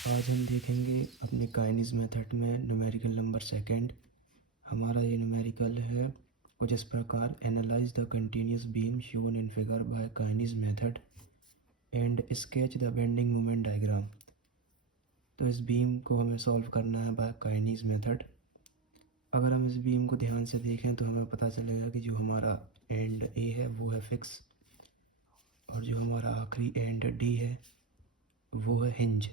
आज हम देखेंगे अपने काइनीज मेथड में न्यूमेरिकल नंबर सेकंड। हमारा ये न्यूमेरिकल है कुछ इस प्रकार: analyse the continuous beam shown in figure by Kani's method and sketch the bending moment diagram. तो इस बीम को हमें सॉल्व करना है बाय काइनीज मेथड। अगर हम इस बीम को ध्यान से देखें तो हमें पता चलेगा कि जो हमारा एंड ए है वो है फिक्स, और जो हमारा आखिरी एंड डी है वो है हिंज।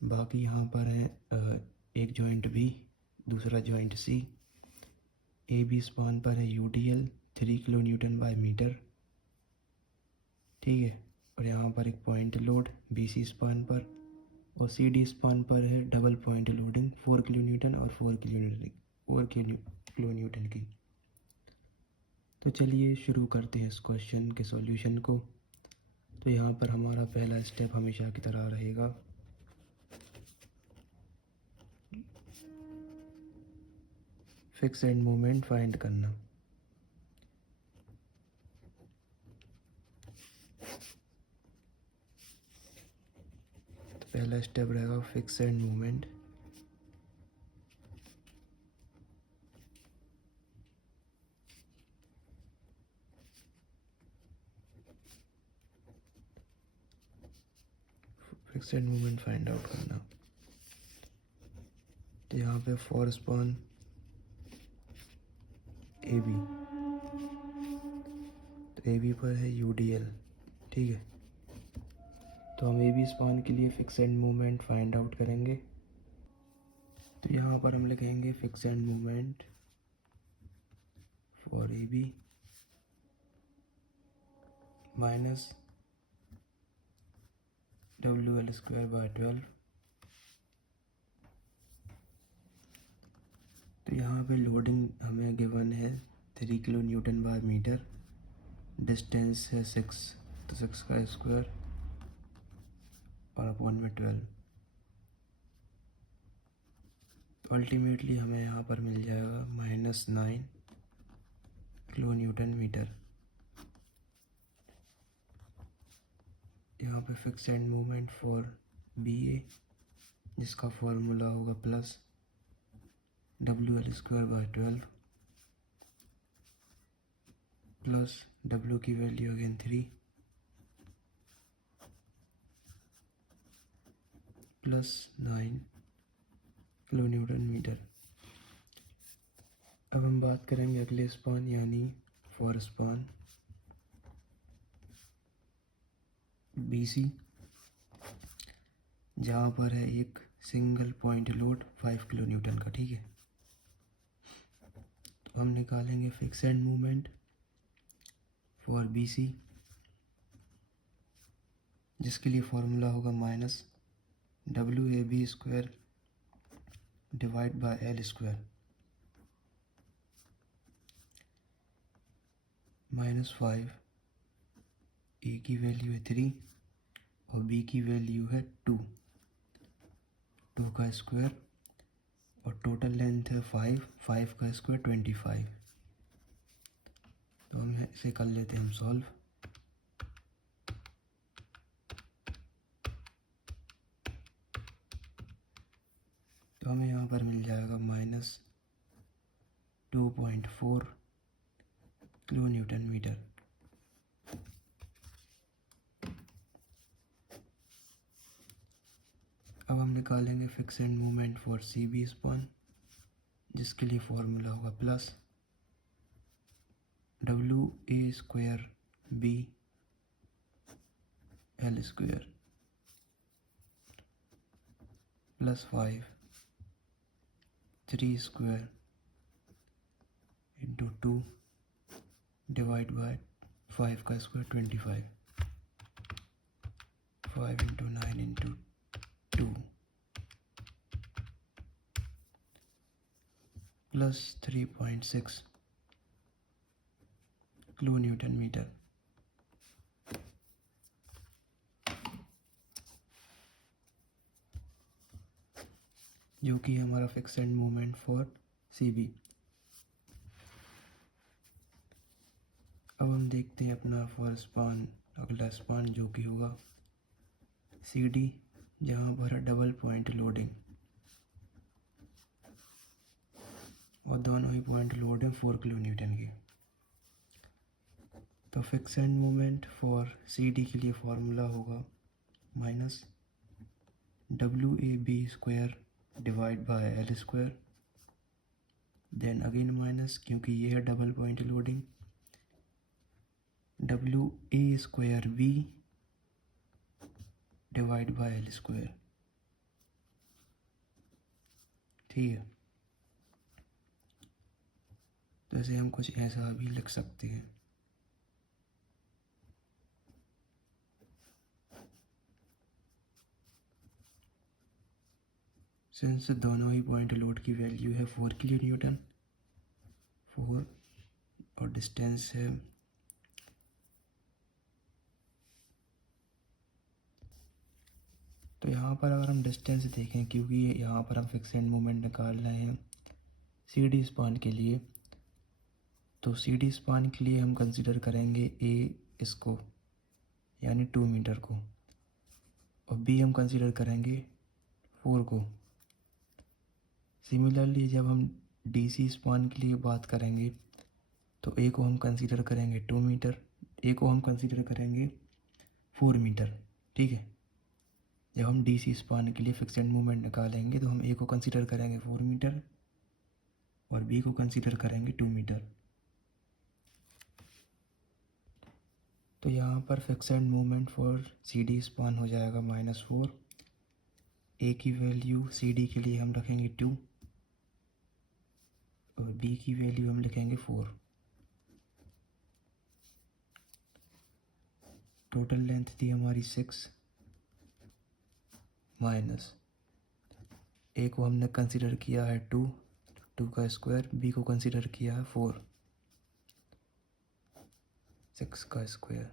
बाकी यहाँ पर है एक जॉइंट बी, दूसरा joint C. A B span पर है UDL 3 kilo Newton by metre, ठीक है। और यहाँ पर एक point load B C span पर, और सी डी स्पान पर है double point loading 4 kilo newton और 4 किलो न्यूटन की। तो चलिए शुरू करते हैं इस क्वेश्चन के सॉल्यूशन को। तो यहाँ पर हमारा पहला स्टेप हमेशा की तरह रहेगा फिक्स एंड मोमेंट फाइंड करना। तो पहला स्टेप रहेगा fix end moment. Fix end moment find out करना। तो यहाँ पे फोर स्पान ए बी, तो ए बी पर है यूडीएल, ठीक है। तो हम ए बी स्पान के लिए fix end moment find out करेंगे। तो यहाँ पर हम लिखेंगे fix end moment for A B minus WL²/12। तो यहाँ पे लोडिंग हमें गिवन है 3 kilo Newton by metre, distance है 6, तो 6 का स्क्वायर और अपॉन में 12। तो अल्टीमेटली हमें यहाँ पर मिल जाएगा -9 किलो न्यूटन मीटर। यहाँ पे fix end moment for B A, जिसका फॉर्मूला होगा प्लस WL²/12 प्लस W की value again 3 plus 9 kilo Newton metre. अब हम बात करेंगे अगले स्पान यानी फॉर स्पान BC, जहाँ पर है एक single point load 5 kilo Newton का, ठीक है। तो हम निकालेंगे fix end movement for BC, जिसके लिए फॉर्मूला होगा -WAB² डिवाइड बाय L²। -5, ए की वैल्यू है 3 और बी की वैल्यू है 2 का स्क्वायर, और टोटल लेंथ है 5 का स्क्वायर 25। तो हम इसे कर लेते हैं हम सॉल्व। तो हमें यहाँ पर मिल जाएगा -2.4 किलो न्यूटन मीटर। अब हम निकालेंगे fix end movement for CB span, जिसके लिए फॉर्मूला होगा plus WA²BL² plus 5 3² into 2 divide by 5 का square 25, 5 into 9 into 2 plus 3.6 kilo Newton metre. जो कि हमारा fix end movement for CB। अब हम देखते हैं अपना फॉर स्पान, अगला स्पान जो कि होगा CD, जहाँ पर है डबल पॉइंट लोडिंग, और दोनों ही पॉइंट लोड है 4 किलो न्यूटन की। तो fix end moment for C D के लिए फॉर्मूला होगा minus WAB² divide by L², then again minus, क्योंकि ये है double point loading, WA² divide by L²। ठीक है, तो इसे हम कुछ ऐसा भी लिख सकते हैं। सिंस दोनों ही पॉइंट लोड की वैल्यू है 4 किलो न्यूटन, 4 और डिस्टेंस है तो यहाँ पर अगर हम डिस्टेंस देखें, क्योंकि यहाँ पर हम फिक्स एंड मोमेंट निकाल रहे हैं सी डी स्पान के लिए, तो सी डी स्पान के लिए हम कंसिडर करेंगे ए इसको यानी 2 मीटर को, और बी हम कंसिडर करेंगे 4 को। सिमिलरली जब हम डी सी स्पान के लिए बात करेंगे तो ए को हम कंसिडर करेंगे 2 मीटर, ए को हम कंसिडर करेंगे 4 मीटर। ठीक है, जब हम डी सी स्पान के लिए फिक्स एंड मूवमेंट निकालेंगे तो हम ए को कंसिडर करेंगे 4 मीटर और बी को कंसिडर करेंगे 2 मीटर। तो यहाँ पर fix end movement for C D span हो जाएगा -4, ए की वैल्यू सी डी के लिए हम रखेंगे 2 और बी की वैल्यू हम लिखेंगे 4। टोटल लेंथ थी हमारी 6 माइनस ए को हमने कंसिडर किया है 2 का स्क्वायर, बी को कंसिडर किया है 4 6 का स्क्वायर।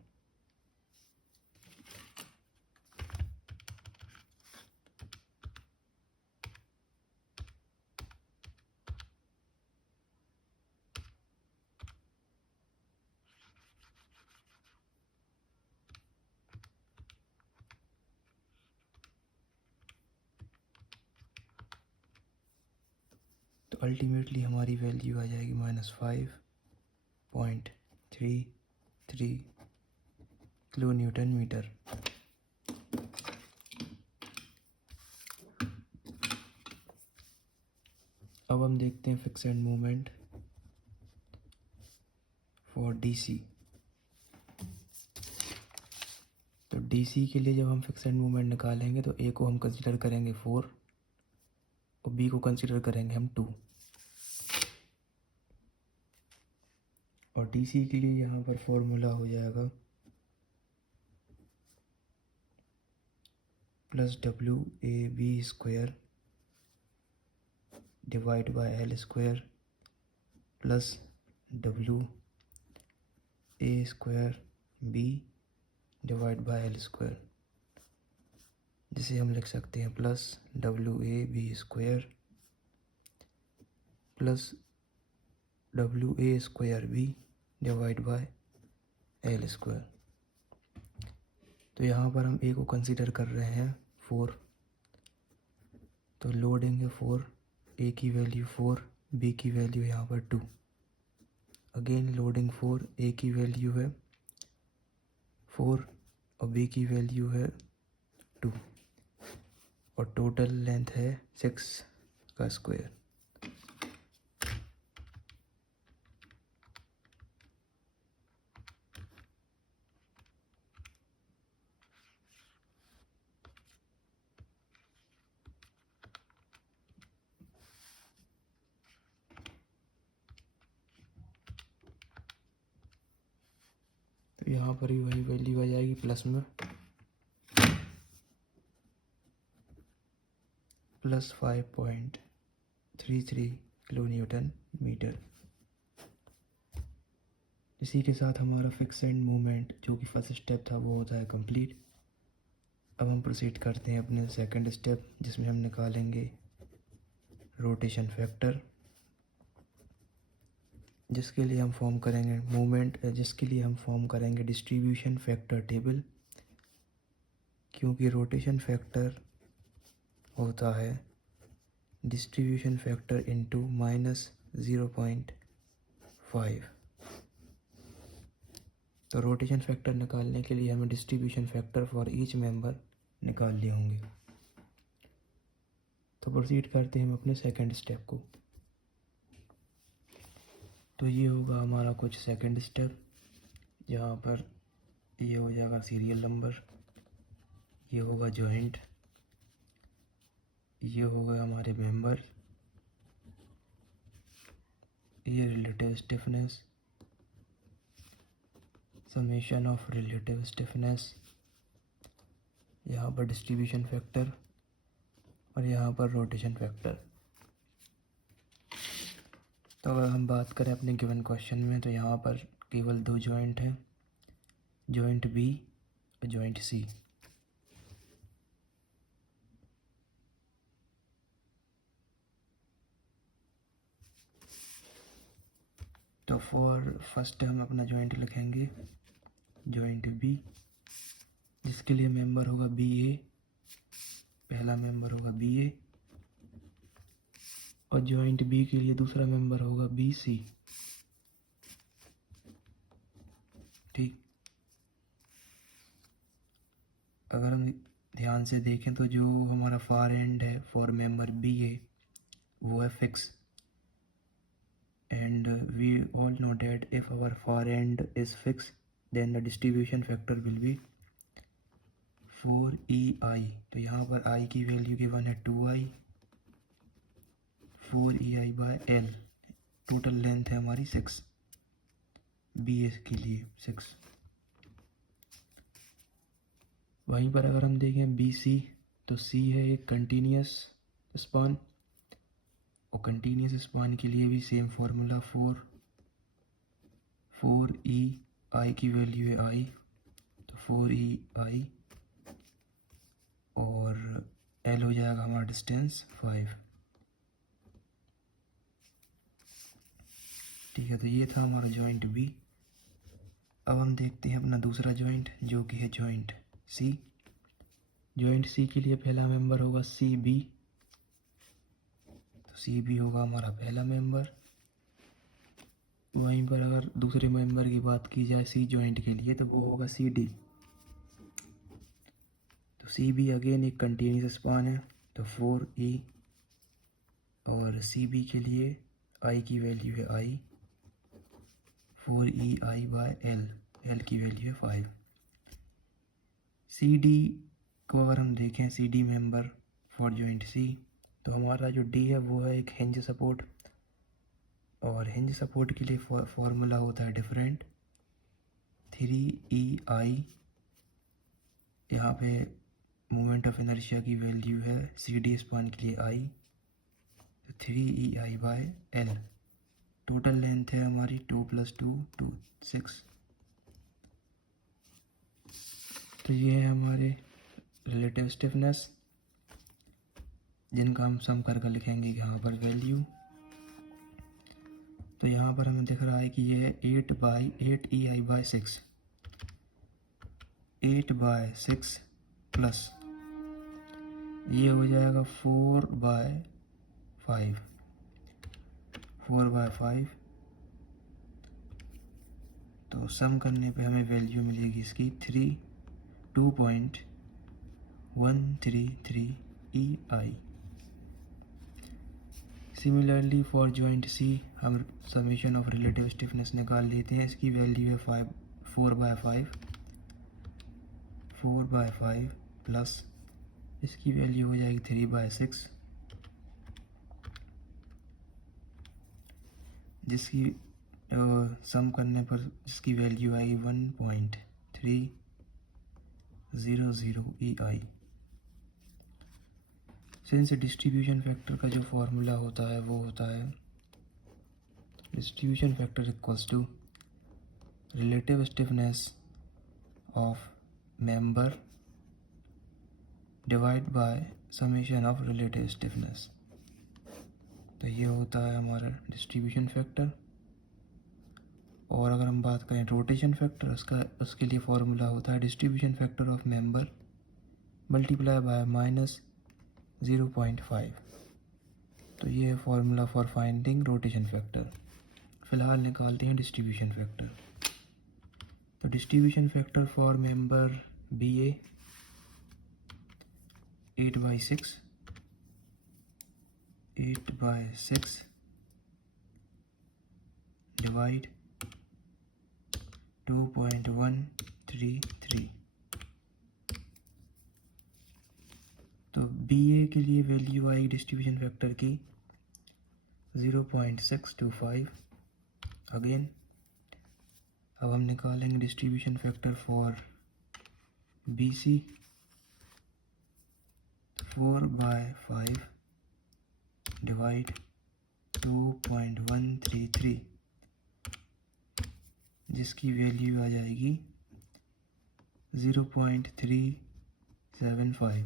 तो अल्टीमेटली हमारी वैल्यू आ जाएगी -5.33 किलो न्यूटन मीटर। अब हम देखते हैं fix end movement for DC. तो डीसी के लिए जब हम फिक्स एंड मूवमेंट निकालेंगे तो ए को हम कंसिडर करेंगे 4 और बी को कंसिडर करेंगे हम 2, और डीसी के लिए यहाँ पर फॉर्मूला हो जाएगा +WAB² divide by L² plus WA² divide by L², जिसे हम लिख सकते हैं +WAB² plus WA² divide by L²। तो यहाँ पर हम ए को कंसिडर कर रहे हैं 4, तो लोडिंग है 4, ए की वैल्यू 4, बी की वैल्यू यहाँ पर 2, अगेन लोडिंग 4, ए की वैल्यू है 4 और बी की वैल्यू है 2, और टोटल लेंथ है 6 का स्क्वायर। तो यहाँ पर भी वही वैल्यू आ जाएगी प्लस में +5.33 किलो न्यूटन मीटर। इसी के साथ हमारा फिक्स एंड मूवमेंट जो कि फर्स्ट स्टेप था वो होता है कंप्लीट। अब हम प्रोसीड करते हैं अपने सेकंड स्टेप, जिसमें हम निकालेंगे रोटेशन फैक्टर, जिसके लिए हम फॉर्म करेंगे डिस्ट्रीब्यूशन फैक्टर टेबल, क्योंकि रोटेशन फैक्टर होता है डिस्ट्रीब्यूशन फैक्टर इंटू -0.5। तो रोटेशन फैक्टर निकालने के लिए हमें distribution factor for each member निकालने होंगे। तो प्रोसीड करते हैं हम अपने सेकंड स्टेप को। तो ये होगा हमारा कुछ सेकंड स्टेप, जहाँ पर ये हो जाएगा सीरियल नंबर, ये होगा जॉइंट, ये होगा हमारे मेंबर, ये relative stiffness, summation of relative stiffness, यहाँ पर डिस्ट्रीब्यूशन फैक्टर और यहाँ पर रोटेशन फैक्टर। तो अगर हम बात करें अपने गिवन क्वेश्चन में, तो यहाँ पर केवल दो जॉइंट हैं, जॉइंट बी और जॉइंट सी। तो फॉर फर्स्ट हम अपना जॉइंट लिखेंगे जॉइंट बी, जिसके लिए मेंबर होगा बी ए, पहला मेंबर होगा बी ए, और जॉइंट बी के लिए दूसरा मेंबर होगा बी सी। ठीक, अगर हम ध्यान से देखें तो जो हमारा फार एंड है फॉर मेंबर बी ए वो है fix, and we all know that if our far end is fixed then the distribution factor will be 4ei। तो यहाँ पर i की वैल्यू गिवन है 2i, 4ei bye l। Total length है हमारी 6, bs के लिए 6। वहीं पर अगर हम देखें bc, तो c है एक कंटिन्यूस स्पान, और कंटिन्यूस स्पान के लिए भी सेम फार्मूला, 4ei की वैल्यू है i, तो 4ei, और l हो जाएगा हमारा डिस्टेंस 5। ठीक है, तो ये था हमारा जॉइंट बी। अब हम देखते हैं अपना दूसरा जॉइंट, जो कि है जॉइंट सी। जॉइंट सी के लिए पहला मेंबर होगा सी बी, तो सी बी होगा हमारा पहला मेंबर। वहीं पर अगर दूसरे मेंबर की बात की जाए सी जॉइंट के लिए, तो वो होगा सी डी। तो सी बी अगेन एक कंटिन्यूस स्पान है, तो 4e, और सी बी के लिए आई की वैल्यू है I, 4ei by L, L की वैल्यू है 5। सी डी को अगर हम देखें, C D member for joint C, तो हमारा जो डी है वो है एक हिंज सपोर्ट, और हिंज सपोर्ट के लिए फॉर्मूला होता है डिफरेंट, 3ei। यहाँ पे मोमेंट ऑफ इनर्शिया की वैल्यू है सी डी स्पान के लिए आई, तो 3ei by L. Total length है हमारी 2 + 2 2 6। तो ये है हमारे रिलेटिव स्टिफनेस, जिनका हम सम करके लिखेंगे यहाँ पर वैल्यू। तो यहाँ पर हमें दिख रहा है कि ये है 8/8ei/6, 8/6 प्लस ये हो जाएगा 4/5, 4/5। तो सम करने पे हमें वैल्यू मिलेगी इसकी 2.133 ei। सिमिलरली फॉर जॉइंट सी हम समेशन ऑफ रिलेटिव स्टिफनेस निकाल लेते हैं। इसकी वैल्यू है 4/5 प्लस इसकी वैल्यू हो जाएगी 3/6, जिसकी सम करने पर इसकी वैल्यू आएगी 1.300 ei। सिंस डिस्ट्रीब्यूशन फैक्टर का जो फॉर्मूला होता है वो होता है distribution factor equals to relative stiffness of member divide by summation of relative stiffness. तो ये होता है हमारा डिस्ट्रीब्यूशन फैक्टर। और अगर हम बात करें रोटेशन फैक्टर, उसके लिए फॉर्मूला होता है distribution factor of member multiply by 0.5। तो ये है formula for finding rotation factor. फ़िलहाल निकालते हैं डिस्ट्रीब्यूशन फैक्टर। तो distribution factor for member BA 8/6 divide 2.133। तो BA के लिए वैल्यू आई डिस्ट्रीब्यूशन फैक्टर की 0.625। अगेन अब हम निकालेंगे distribution factor for BC 4/5 divide 2.133, जिसकी वैल्यू आ जाएगी 0.375।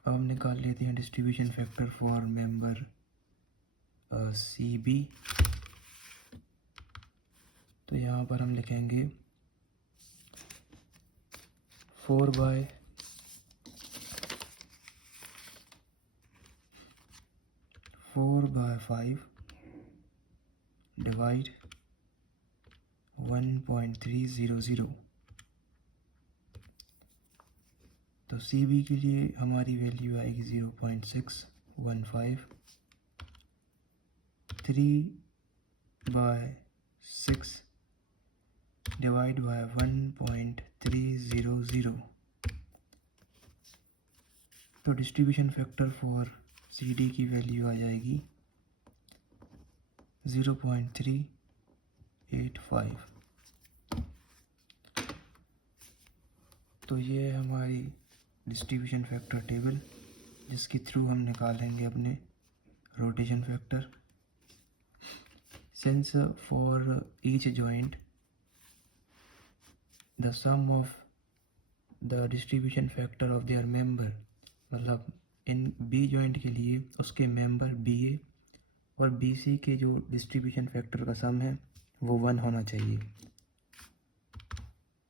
अब हम निकाल लेते हैं distribution factor for member CB। तो यहाँ पर हम लिखेंगे 4/5 डिवाइड 1.300। तो CB के लिए हमारी वैल्यू आएगी 0.615। 3/6 डिवाइड बाय 1.300। तो डिस्ट्रीब्यूशन फैक्टर फॉर CD की वैल्यू आ जाएगी 0.385। तो ये है हमारी डिस्ट्रीब्यूशन फैक्टर टेबल, जिसके थ्रू हम निकालेंगे अपने rotation factor. Since for each joint the sum of the distribution factor of their member, मतलब इन B जॉइंट के लिए उसके मेंबर BA और BC के जो डिस्ट्रीब्यूशन फैक्टर का सम है वो 1 होना चाहिए।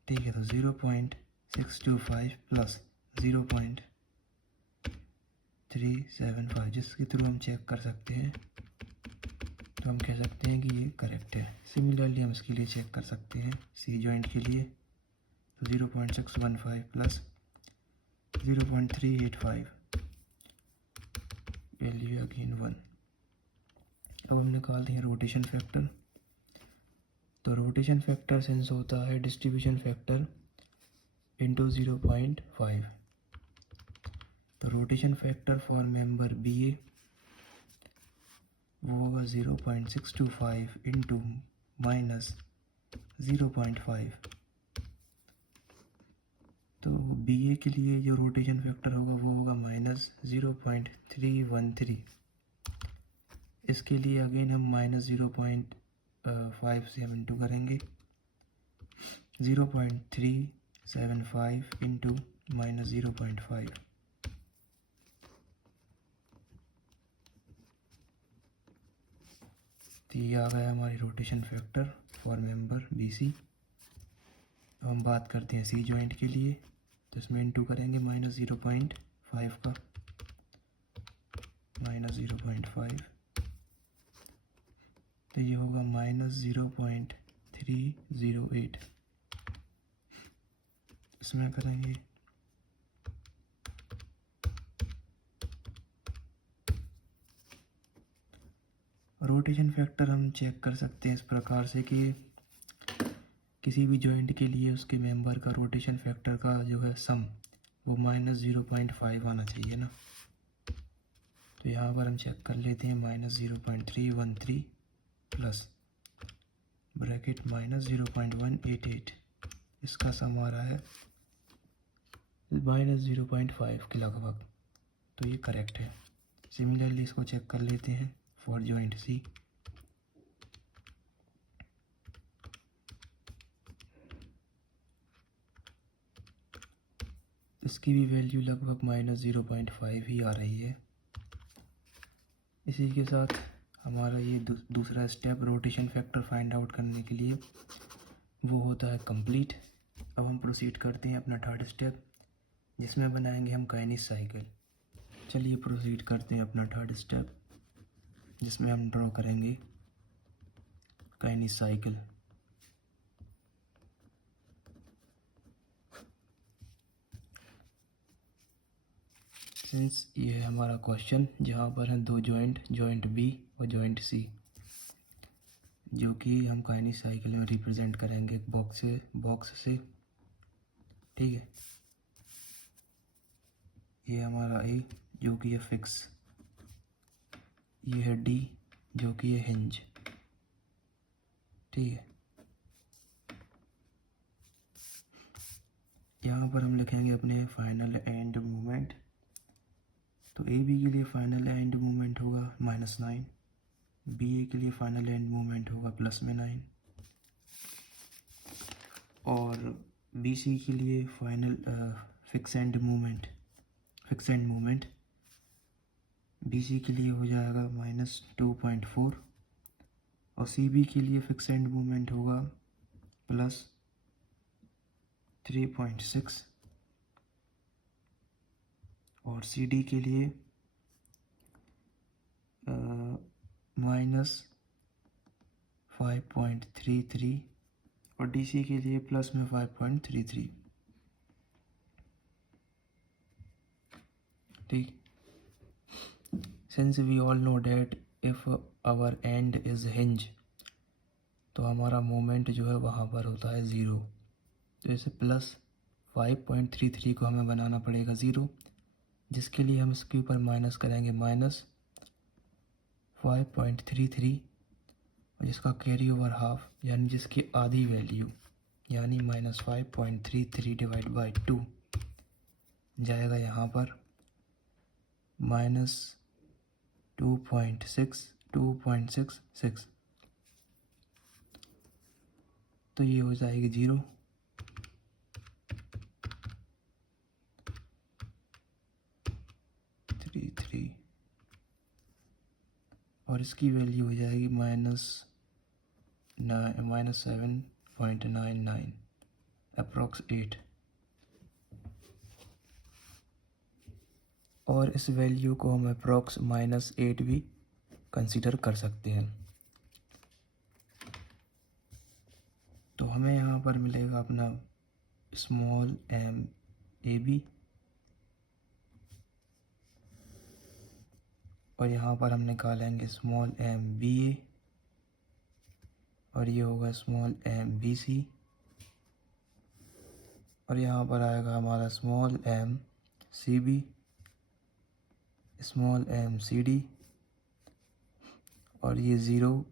ठीक है, तो 0.625 प्लस 0.375, जिसके थ्रू हम चेक कर सकते हैं। तो हम कह सकते हैं कि ये करेक्ट है। सिमिलरली हम इसके लिए चेक कर सकते हैं C जॉइंट के लिए। तो 0.615 प्लस 0.385, वैल्यू अगेन 1। अब हम निकालते हैं रोटेशन फैक्टर। तो रोटेशन फैक्टर सेंस होता है डिस्ट्रीब्यूशन फैक्टर इंटू 0.5। तो rotation factor for member BA वो होगा 0.625 इंटू माइनस 0.5। तो BA के लिए जो रोटेशन फैक्टर होगा वो होगा -0.313। इसके लिए अगेन हम -0.5 से हम इंटू करेंगे। 0.375 इंटू -0.5, तो ये आ गया हमारी rotation factor for member BC। अब हम बात करते हैं C जॉइंट के लिए। तो इसमें इंटू करेंगे -0.5 का, -0.5, तो ये होगा -0.308। इसमें करेंगे रोटेशन फैक्टर हम चेक कर सकते हैं इस प्रकार से कि किसी भी जॉइंट के लिए उसके मेंबर का रोटेशन फैक्टर का जो है सम वो -0.5 आना चाहिए ना। तो यहाँ पर हम चेक कर लेते हैं -0.313 प्लस ब्रैकेट -0.188, इसका सम आ रहा है -0.5 के लगभग। तो ये करेक्ट है। सिमिलरली इसको चेक कर लेते हैं फॉर जॉइंट C। इसकी भी वैल्यू लगभग -0.5 ही आ रही है। इसी के साथ हमारा ये दूसरा step rotation factor find out करने के लिए वो होता है कंप्लीट। अब हम प्रोसीड करते हैं अपना थर्ड स्टेप, जिसमें बनाएंगे हम काइनेस साइकिल। चलिए प्रोसीड करते हैं अपना थर्ड स्टेप, जिसमें हम ड्रॉ करेंगे काइनेस साइकिल। सिंस ये है हमारा क्वेश्चन जहाँ पर हैं दो जॉइंट बी और जॉइंट सी, जो कि हम काइनेस साइकिल में रिप्रेजेंट करेंगे बॉक्स से। ठीक है, ये हमारा ए जो कि है फिक्स, ये है डी जो कि है हिंज। ठीक है, यहाँ पर हम लिखेंगे अपने फाइनल एंड मूवमेंट। तो ए बी के लिए फाइनल एंड मूवमेंट होगा -9, बी ए के लिए फाइनल एंड मूवमेंट होगा +9, और बी सी के लिए final fix end movement B C के लिए हो जाएगा -2.4, और सी बी के लिए फिक्स एंड मूवमेंट होगा +3.6, और सी डी के लिए -5.33, और डी सी के लिए प्लस में 5.33। ठीक, since we all know that if our end is hinge, तो हमारा मोमेंट जो है वहाँ पर होता है 0। तो इसे +5.33 को हमें बनाना पड़ेगा 0, जिसके लिए हम इसके ऊपर माइनस करेंगे -5.33, और जिसका कैरी ओवर हाफ यानी जिसकी आधी वैल्यू यानी -5.33 डिवाइड बाई 2 जाएगा यहाँ पर -2.66। तो ये हो जाएगी 0। और इसकी वैल्यू हो जाएगी -7.99 अप्रॉक्स 8, और इस वैल्यू को हम अप्रॉक्स -8 भी कंसीडर कर सकते हैं। तो हमें यहाँ पर मिलेगा अपना स्मॉल एम ए बी, और यहाँ पर हम निकालेंगे स्मॉल एम बी ए, और ये होगा स्मॉल एम बी सी, और यहाँ पर आएगा हमारा small M C B, small M C D, और ये 0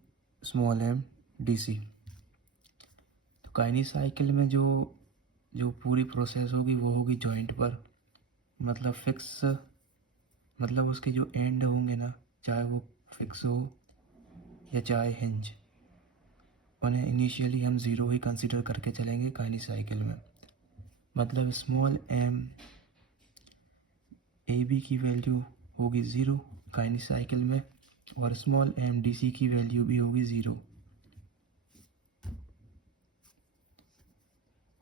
स्मॉल एम डी सी। तो काइनेस साइकिल में जो पूरी प्रोसेस होगी वो होगी जॉइंट पर, मतलब फिक्स, मतलब उसके जो एंड होंगे ना, चाहे वो फिक्स हो या चाहे हिंज, उन्हें इनिशियली हम 0 ही कंसीडर करके चलेंगे काइनेस साइकिल में। मतलब स्मॉल एम ए बी की वैल्यू होगी 0 काइनेस साइकिल में, और स्मॉल एम डी सी की वैल्यू भी होगी 0।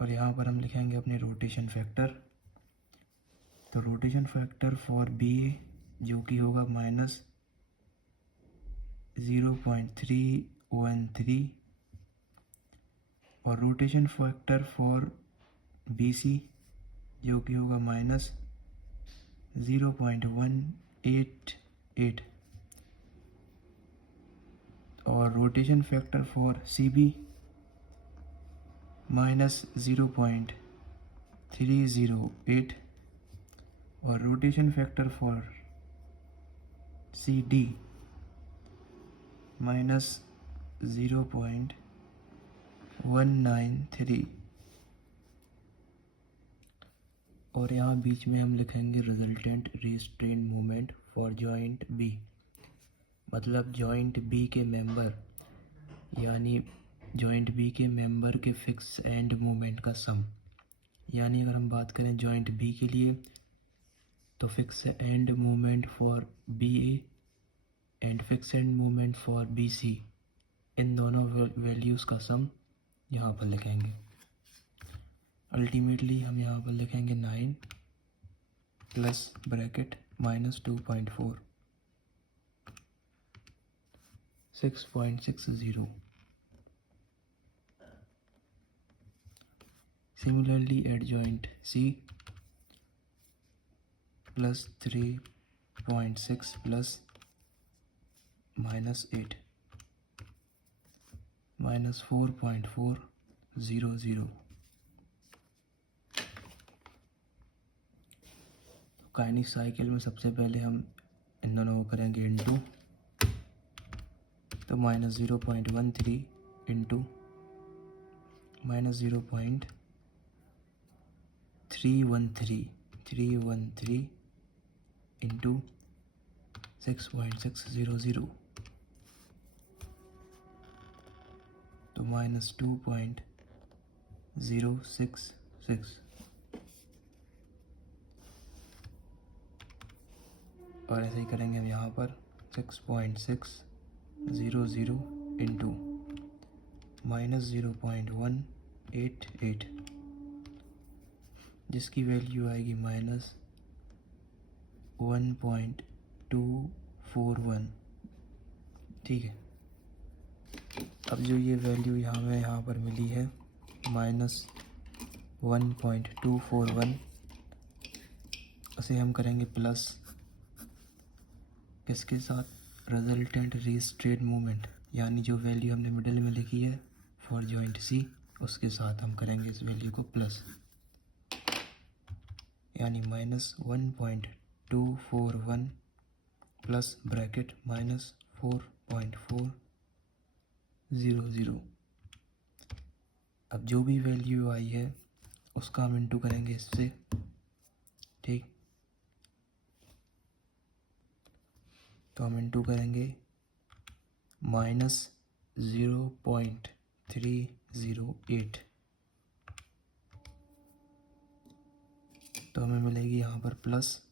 और यहाँ पर हम लिखेंगे अपने रोटेशन फैक्टर। तो rotation factor for B A जो कि होगा -0.313, और rotation factor for B C जो कि होगा -0.188, और rotation factor for C B -0.308, और rotation factor for C D -0.193। और यहाँ बीच में हम लिखेंगे resultant restrain moment for joint B, मतलब जॉइंट बी के मेंबर, यानी जॉइंट बी के मेंबर के फिक्स एंड मोमेंट का सम। यानी अगर हम बात करें जॉइंट बी के लिए, तो fix end moment for B A end fix end moment for B C, इन दोनों वैल्यूज़ का सम यहाँ पर लिखेंगे। अल्टीमेटली हम यहाँ पर लिखेंगे 9 plus bracket minus 2.4 6.60. Similarly, adjoint C plus 3.6 plus minus 8 minus 4.400. काइनिक cycle में सबसे पहले हम इन दोनों को करेंगे इनटू, तो माइनस 0.13 इंटू माइनस 0.313 इंटू 6.600, तो माइनस 2.066, और ऐसे ही करेंगे हम यहाँ पर 6.600 इंटू माइनस 0.188, जिसकी वैल्यू आएगी माइनस 1.241. ठीक है, अब जो ये वैल्यू हमें यहाँ पर मिली है माइनस 1.241, उसे हम करेंगे प्लस किसके साथ, रिजल्टेंट रिस्ट्रेन मोमेंट, यानी जो वैल्यू हमने मिडिल में लिखी है फॉर जॉइंट सी, उसके साथ हम करेंगे इस वैल्यू को प्लस, यानी माइनस 1.241 प्लस ब्रैकेट माइनस 4.400. अब जो भी वैल्यू आई है उसका हम इंटू करेंगे इससे. ठीक, तो हम इंटू करेंगे माइनस 0.308, तो हमें मिलेगी यहाँ पर प्लस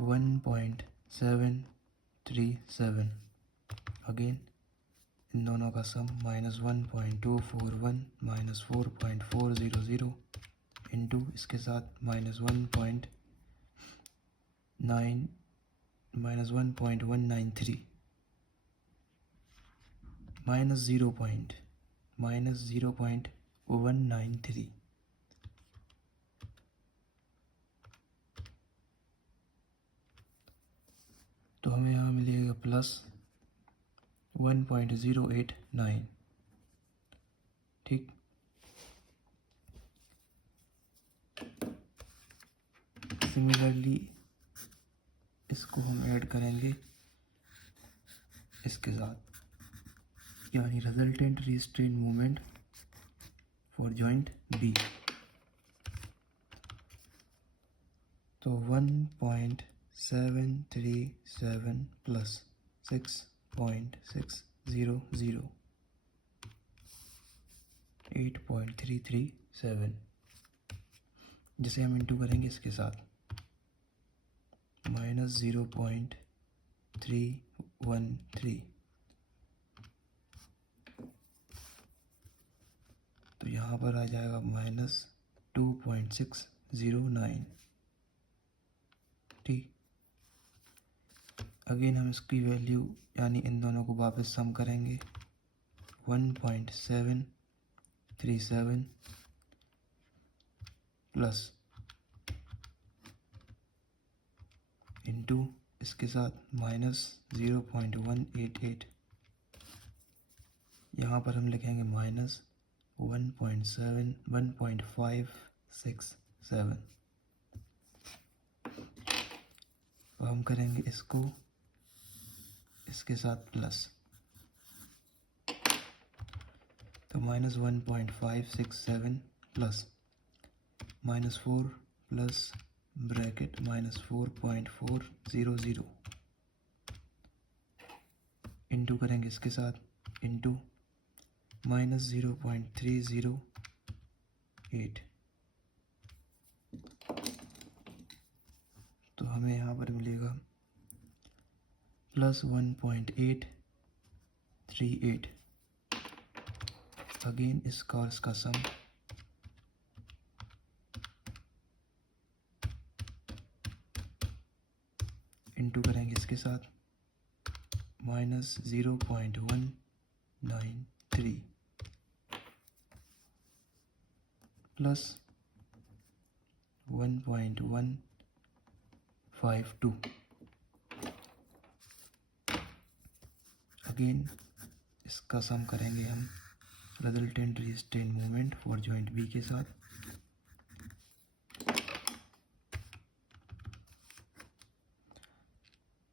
1.737. अगेन इन दोनों का सम माइनस 1.241 माइनस 4.400 इंटू इसके साथ माइनस 1.193 माइनस 0.193. तो हमें यहाँ मिलेगा प्लस 1.089. ठीक, सिमिलरली इसको हम ऐड करेंगे इसके साथ, यानी resultant restrain moment for joint B, तो 1.737 प्लस 6.600 8.337, जिसे हम इंटू करेंगे इसके साथ माइनस 0.313, तो यहाँ पर आ जाएगा माइनस 2.609. ठीक, अगेन हम इसकी वैल्यू यानी इन दोनों को वापस सम करेंगे 1.737 प्लस इंटू इसके साथ माइनस 0.188, यहाँ पर हम लिखेंगे माइनस 1.567. तो हम करेंगे इसको इसके साथ प्लस, तो minus 1.567 plus minus 4 plus bracket minus 4.400 into करेंगे इसके साथ इंटू माइनस 0.308, तो हमें यहाँ पर मिलेगा प्लस 1.838. अगेन इसका और इसका सम इंटू करेंगे इसके साथ -0.193 प्लस 1.152। अगेन इसका सम करेंगे हम resultant restrain moment for joint B के साथ।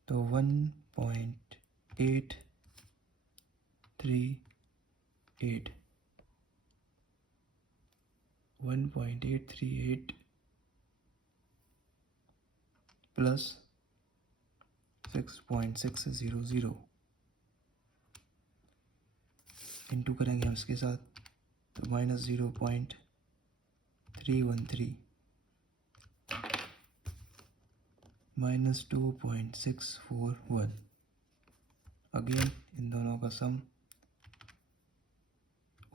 तो 1.838 प्लस 6.600 इंटू करेंगे हम इसके साथ तो -0.313 -2.641। अगेन इन दोनों का सम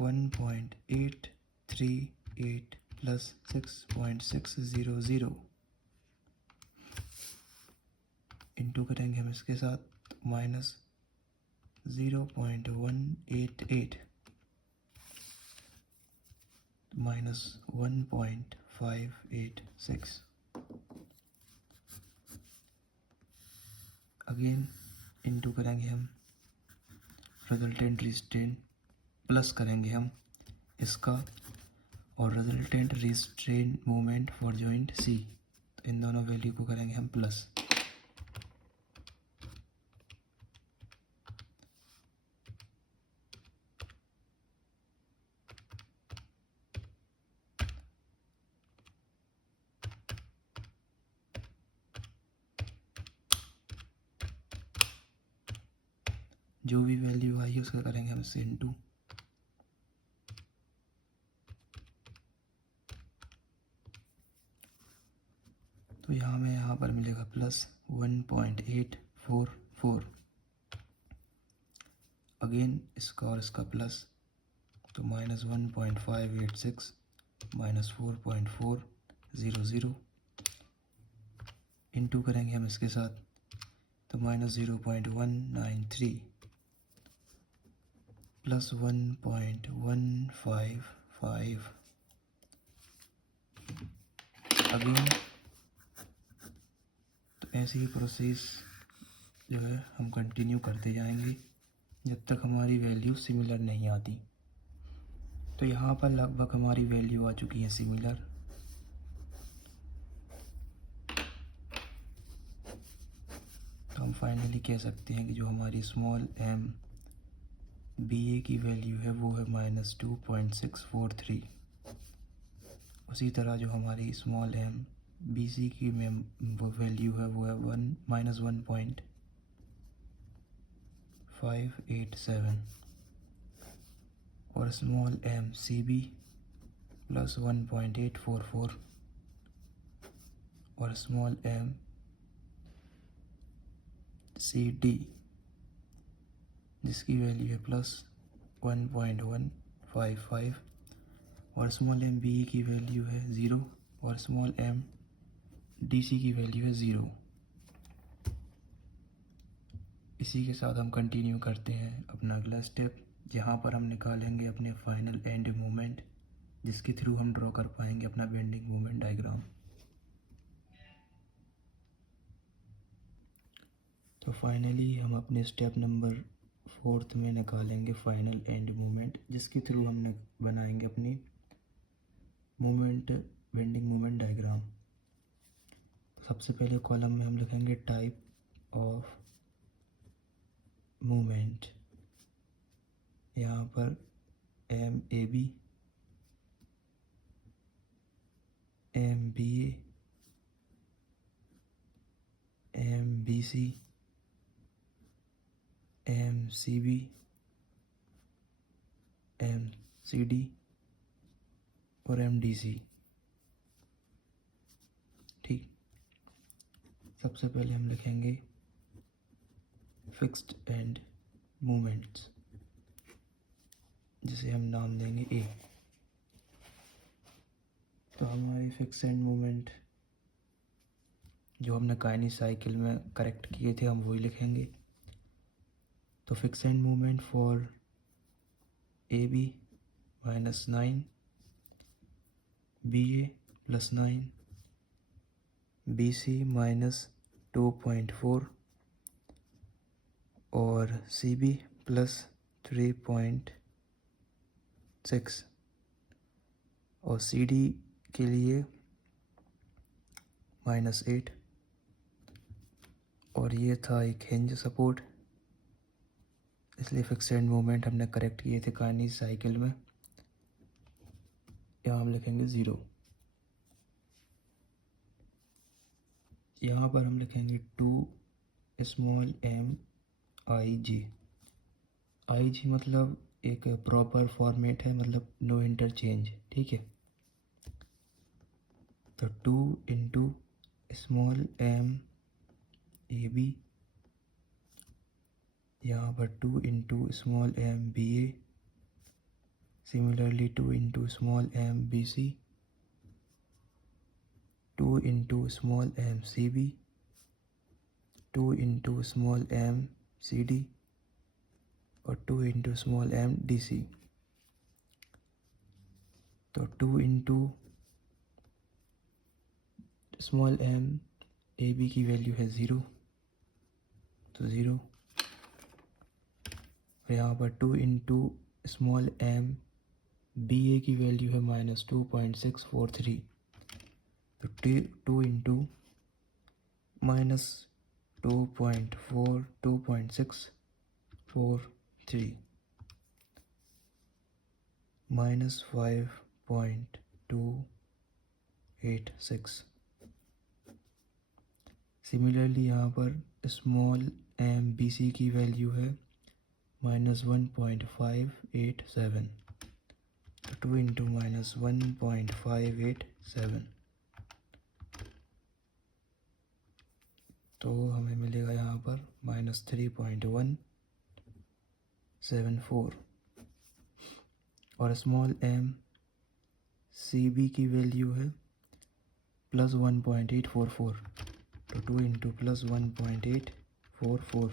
1.838 प्लस 6.600 इंटू करेंगे हम इसके साथ -0.188 -1.586। अगेन इंटू करेंगे हम रिजल्टेंट रिस्ट्रेन प्लस करेंगे हम इसका और resultant restrain moment for joint C. तो इन दोनों वैल्यू को करेंगे हम प्लस। जो भी वैल्यू आई है उसका करेंगे हम इससे इंटू। तो यहाँ पर मिलेगा प्लस 1.844। अगेन इसका और इसका प्लस तो -1.586 -4.400 इंटू करेंगे हम इसके साथ तो -0.193 प्लस 1.155। अगेन तो ऐसे ही प्रोसेस जो है हम कंटिन्यू करते जाएंगे जब तक हमारी वैल्यू सिमिलर नहीं आती। तो यहाँ पर लगभग हमारी वैल्यू आ चुकी है सिमिलर। तो हम फाइनली कह सकते हैं कि जो हमारी स्मॉल m BA की वैल्यू है वो है -2.643। उसी तरह जो हमारी स्मॉल m BC की वो वैल्यू है वो है -1.587 और स्मॉल m CB प्लस 1.844 और स्मॉल m CD जिसकी वैल्यू है प्लस 1.155 और स्मॉल m BE की वैल्यू है 0 और स्मॉल m DC की वैल्यू है 0। इसी के साथ हम कंटिन्यू करते हैं अपना अगला स्टेप, जहाँ पर हम निकालेंगे अपने फाइनल एंड मोमेंट जिसके थ्रू हम ड्रॉ कर पाएंगे अपना बेंडिंग मोमेंट डायग्राम। तो फाइनली हम अपने स्टेप नंबर 4 में निकालेंगे फाइनल एंड मोमेंट जिसके थ्रू हम बनाएंगे अपनी बेंडिंग मोमेंट डायग्राम। तो सबसे पहले कॉलम में हम लिखेंगे टाइप ऑफ मोमेंट। यहाँ पर MAB MBA MBC MCB MCD और MDC। ठीक, सबसे पहले हम लिखेंगे फिक्स्ड एंड मोमेंट्स जिसे हम नाम देंगे A। तो हमारी फिक्स एंड मोमेंट जो हमने काइनेस साइकिल में करेक्ट किए थे हम वही लिखेंगे। तो fix end movement for AB -9, BA +9, BC -2.4 और CB +3.6 और CD के लिए -8 और ये था एक हिंज सपोर्ट, इसलिए फिक्स एंड मूवमेंट हमने करेक्ट किए थे काइनेस साइकिल में। यहाँ हम लिखेंगे 0। यहाँ पर हम लिखेंगे 2 स्मॉल m IG। IG मतलब एक प्रॉपर फॉर्मेट है, मतलब नो इंटरचेंज, ठीक है। तो 2 इंटू स्मॉल m AB, यहाँ पर 2 into small m BA, similarly 2 into small m BC, 2 into small m CB, 2 into small m CD और 2 इंटू स्मॉल m DC। तो 2 इंटू स्मॉल m AB की value है 0, तो 0। और यहाँ पर 2 इंटू स्मॉल m BA की वैल्यू है -2.643, तो 2 इंटू -2.643 -5.286। सिमिलरली यहाँ पर स्मॉल m BC की वैल्यू है -1.587, तो 2 इंटू -1.587, तो हमें मिलेगा यहाँ पर -3.174। और स्मॉल m CB की वैल्यू है +1.844, तो 2 इंटू +1.844,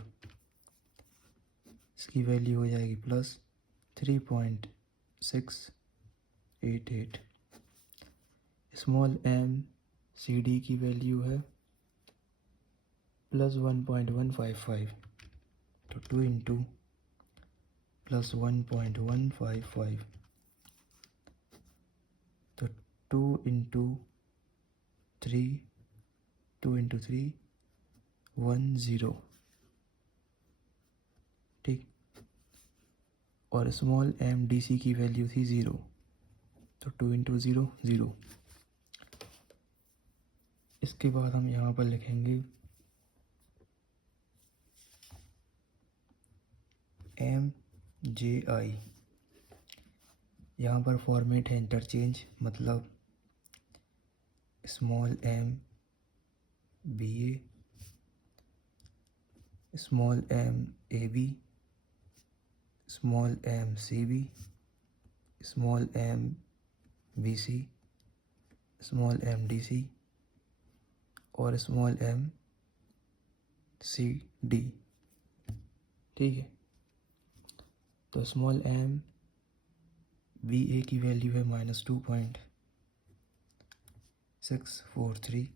इसकी वैल्यू हो जाएगी +3.688। स्मॉल m CD की वैल्यू है +1.155, तो 2 इंटू +1.155, तो 2 इंटू 3 10, ठीक। और स्मॉल m DC की वैल्यू थी 0, तो 2 इंटू 0 0। इसके बाद हम यहाँ पर लिखेंगे MJI। यहाँ पर फॉर्मेट है इंटरचेंज, मतलब small m BA, small m AB, small m CB, small m BC, small m DC और स्मॉल m CD, ठीक है। तो स्मॉल m BA की वैल्यू है -2.643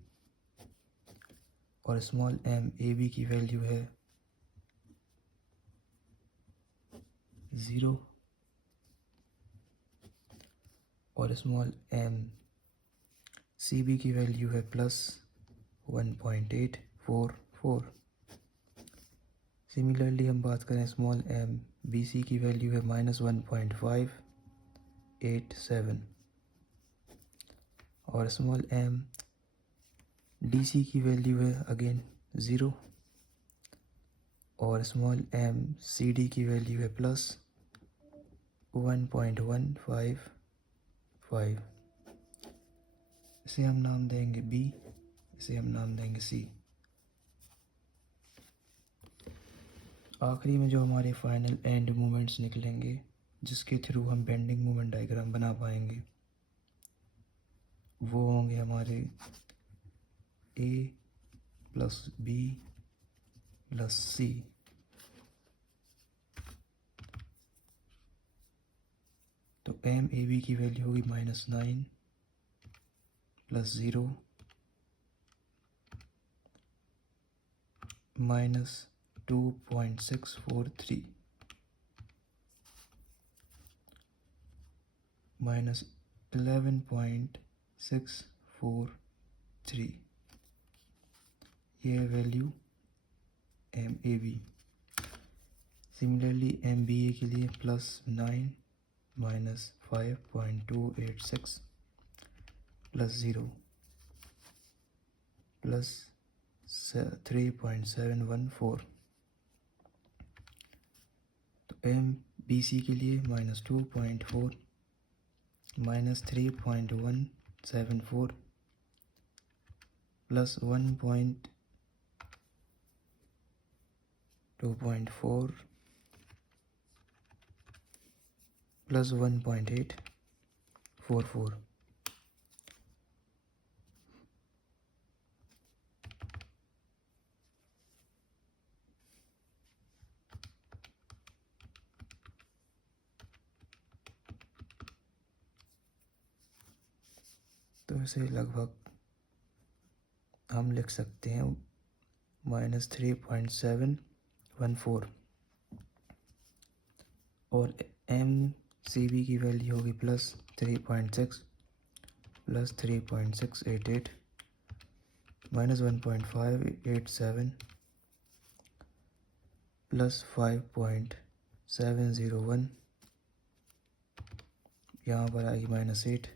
और स्मॉल m AB की वैल्यू है 0 और स्मॉल m CB की वैल्यू है +1.844। सिमिलरली हम बात करें स्मॉल m BC की वैल्यू है -1.587 और स्मॉल m DC की वैल्यू है अगेन 0 और स्मॉल m CD की वैल्यू है +1.155। इसे हम नाम देंगे B, इसे हम नाम देंगे C। आखिरी में जो हमारे फाइनल एंड मोमेंट्स निकलेंगे, जिसके थ्रू हम बेंडिंग मोमेंट डायग्राम बना पाएंगे, वो होंगे हमारे A plus B plus C. तो एम ए बी की वैल्यू होगी -9 प्लस 0 -2.643 -11.643, ये value M A B. Similarly M B A के लिए +9 -5.286 प्लस 0 +3.714। तो एम बी सी के लिए -2.4 -3.174 प्लस 1.2.4 प्लस 1.844। तो इसे लगभग हम लिख सकते हैं -3.714। और एम सी बी की वैल्यू होगी +3.6 प्लस 3.688 -1.587 प्लस 5.701। यहाँ पर आएगी -8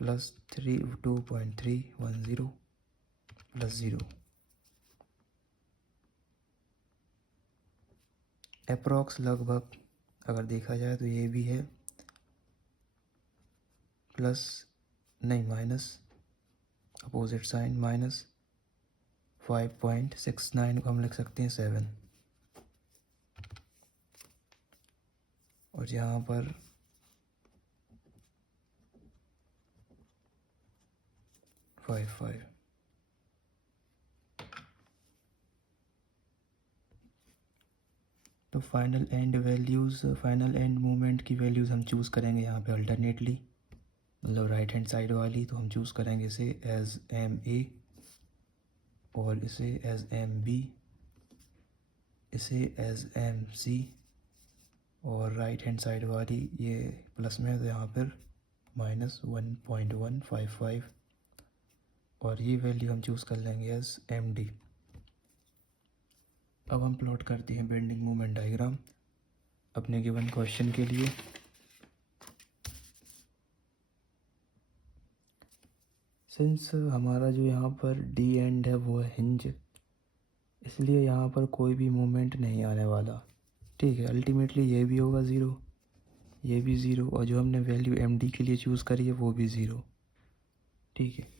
प्लस 2.310 प्लस 0। अप्रॉक्स लगभग अगर देखा जाए तो ये भी है माइनस अपोजिट साइन -5.69 को हम लिख सकते हैं 7। और यहाँ पर फाइव। तो फाइनल एंड मोमेंट की वैल्यूज़ हम चूज़ करेंगे यहाँ पे अल्टरनेटली, मतलब राइट हैंड साइड वाली। तो हम चूज़ करेंगे इसे एज एम ए और इसे एज एम बी, इसे एज एम सी, और राइट हैंड साइड वाली ये प्लस में है तो यहाँ पर -1.155, और ये वैल्यू हम चूज़ कर लेंगे एज एम डी। अब हम प्लॉट करते हैं बेंडिंग मोमेंट डायग्राम अपने गिवन क्वेश्चन के लिए। सिंस हमारा जो यहाँ पर डी एंड है वो है हिंज, इसलिए यहाँ पर कोई भी मोमेंट नहीं आने वाला। ठीक है, अल्टीमेटली ये भी होगा 0, ये भी 0, और जो हमने वैल्यू एम डी के लिए चूज़ करी है वो भी 0। ठीक है,